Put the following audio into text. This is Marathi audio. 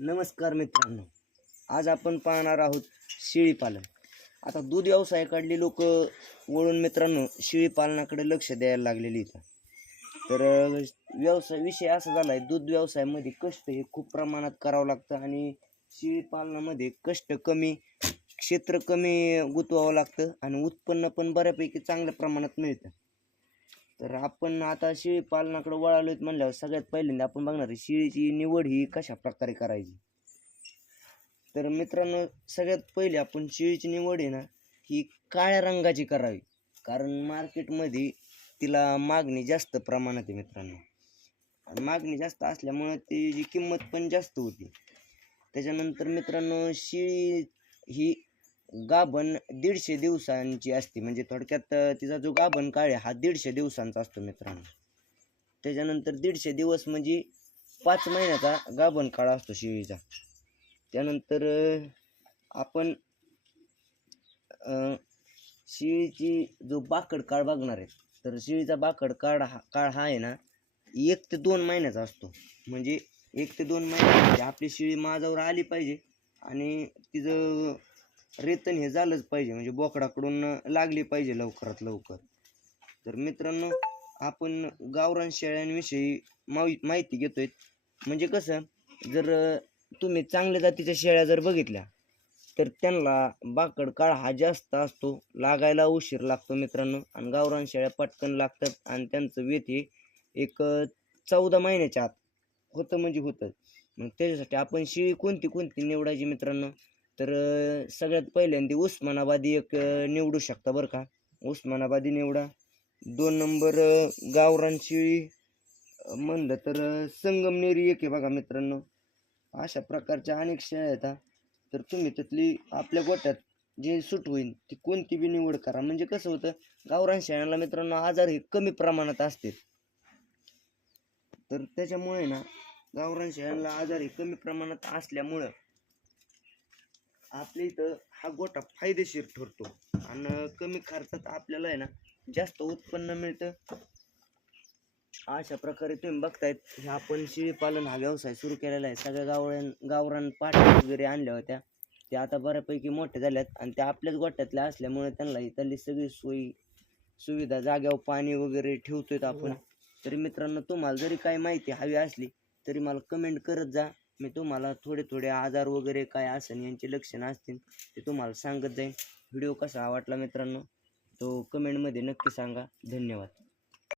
नमस्कार मित्रांनो, आज आपण पाहणार आहोत शेळी पालन. आता दूध व्यवसायाकडली लोक वळून मित्रांनो शेळी पालनाकडे लक्ष द्यायला लागलेली इथं. तर विषय असा झाला आहे, दूध व्यवसायामध्ये कष्ट हे खूप प्रमाणात करावं लागतं आणि शेळी पालनामध्ये कष्ट कमी, क्षेत्र कमी गुंतवावं लागतं आणि उत्पन्न पण बऱ्यापैकी चांगल्या प्रमाणात मिळतं. तर आपण आता शेळी पालनाकडे वळालो म्हणल्यावर सगळ्यात पहिल्यांदा आपण बघणार आहे शेळीची निवड ही कशा प्रकारे करायची. तर मित्रांनो, सगळ्यात पहिले आपण शेळीची निवड आहे ना ही काळ्या रंगाची करावी, कारण मार्केटमध्ये तिला मागणी जास्त प्रमाणात आहे मित्रांनो. आणि मागणी जास्त असल्यामुळे तिची किंमत पण जास्त होती. त्याच्यानंतर मित्रांनो, शेळी ही गाभण 150 दिवसांची असते, म्हणजे थोडक्यात तिचा जो गाभण काळ आहे हा 150 दिवसांचा असतो मित्रांनो. त्याच्यानंतर 150 दिवस म्हणजे 5 महिन्याचा गाभण काळ असतो शेळीचा. त्यानंतर आपण शेळीची जो बाकड काळ बघणार आहे, तर शेळीचा बाकड काळ हा आहे ना 1 ते 2 महिन्याचा असतो. म्हणजे 1 ते 2 महिन्यामध्ये आपली शेळी माझ्यावर आली पाहिजे आणि तिचं रेतन हे झालंच पाहिजे, म्हणजे बोकडाकडून लागली पाहिजे लवकरात लवकर. तर मित्रांनो, आपण गावरान शेळ्यांविषयी माहिती घेतोय. म्हणजे कसं, जर तुम्ही चांगल्या जातीच्या शेळ्या जर बघितल्या तर त्यांना बाकड काळ हा जास्त असतो, लागायला उशीर लागतो मित्रांनो. आणि गावरान शेळ्या पटकन लागतात आणि त्यांचं वेत हे एक 14 महिन्याच्या आत होतं म्हणजे होतं. मग त्याच्यासाठी आपण शेळी कोणती निवडायची मित्रांनो, तर सगळ्यात पहिल्यांदा उस्मानाबादी एक निवडू शकता बरं का. उस्मानाबादी निवडा. 2 नंबर गावरान शेळी म्हणलं तर संगमनेरी एक आहे बघा मित्रांनो. अशा प्रकारच्या अनेक शेळ्या आहेत. तर तुम्ही त्यातली आपल्या गोट्यात जे सूट होईल ती कोणती बी निवड करा. म्हणजे कसं होतं, गावरान शेळ्यांना मित्रांनो आजार हे कमी प्रमाणात असते. तर त्याच्यामुळे ना गावरान शेळ्यांना आजार हे कमी प्रमाणात असल्यामुळं आपल्या इथं हा गोटा फायदेशीर ठरतो आणि कमी खर्चात आपल्याला आहे ना जास्त उत्पन्न मिळतं. अशा प्रकारे तुम्ही बघतायत, हे आपण शेळी पालन हा व्यवसाय सुरू केलेला आहे. सगळ्या गावरान पाट्या वगैरे आणल्या होत्या, त्या आता बऱ्यापैकी मोठ्या झाल्यात आणि त्या आपल्याच गोट्यातल्या असल्यामुळे त्यांना इथली सगळी सुविधा, जाग्यावर पाणी वगैरे ठेवतोय आपण. तरी मित्रांनो, तुम्हाला जरी काही माहिती हवी असली तरी मला कमेंट करत जा. मी तुम्हाला थोडे आजार वगैरे काय असेल यांचे लक्षणं असतील ते तुम्हाला सांगत जाईन. व्हिडिओ कसा वाटला मित्रांनो तो कमेंटमध्ये नक्की सांगा. धन्यवाद.